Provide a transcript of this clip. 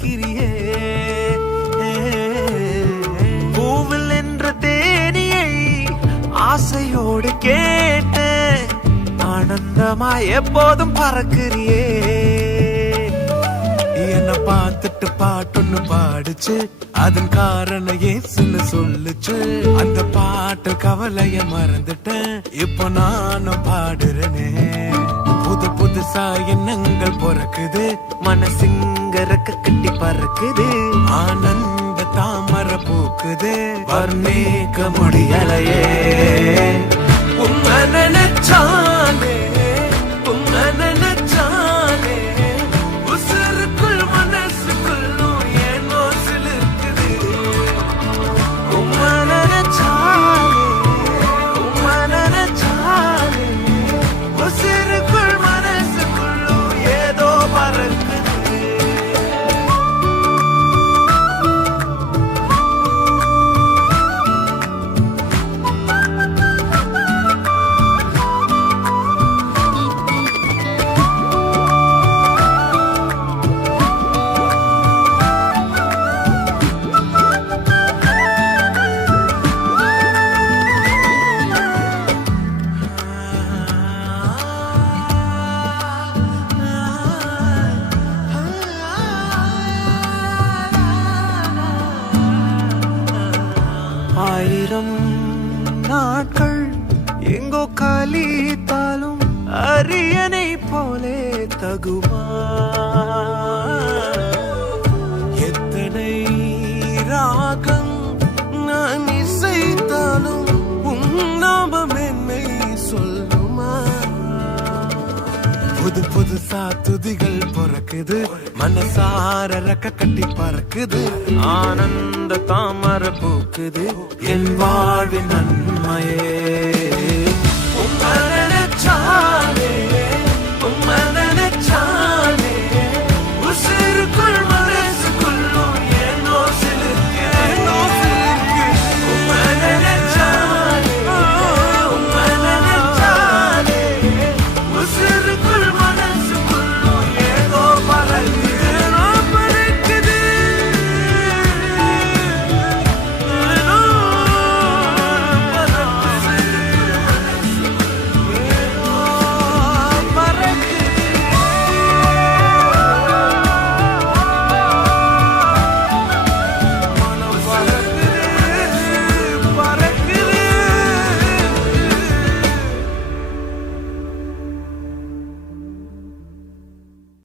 அழைக்கிறியே பூவில் என்ற தேனியை ஆசையோடு கேட்ட ஆனந்தமாய் எப்போதும் பறக்கிறியே என்ன பார்த்துட்டு பாட்டொன்னு பாடுச்சு அதன் காரணம் ஏசுன்னு சொல்லுச்சு அந்த பாட்டு கவலைய மறந்துட்டேன் இப்ப நானும் பாடுறேனே புது புதுசா எண்ணங்கள் பிறக்குது மனசிங்க ரெக்க கட்டி பறக்குது ஆனந்த தாமர பூக்குது வர்ணிக்க முடியலையே உன்னை நினைச்சாலே உன்னை நினைச்சாலே உசுருக்குள் மனசுக்குள்ளும் ஏனோ சிலிர்க்குது உன்னை நினைச்சாலே உன்னை நினைச்சாலே உசுருக்குள் மனசுக்குள்ளும் ஏதோ பறக்குது ஆயிரம் நாட்கள் எங்கோ கழித்தாலும் அரியணை போலே தகுமா எத்தனை ராகம் நான் இசைத்தாலும் உன்னாமம் என்னை சொல்லுமா புது புதுசா துதிகள் பிறக்குது மனசார ரெக்க கட்டி பறக்குது ஆனந்த தாமர பூக்குது என் வாழ்வின் நன்மையே உம்மை நினைச்சாலே உம்மை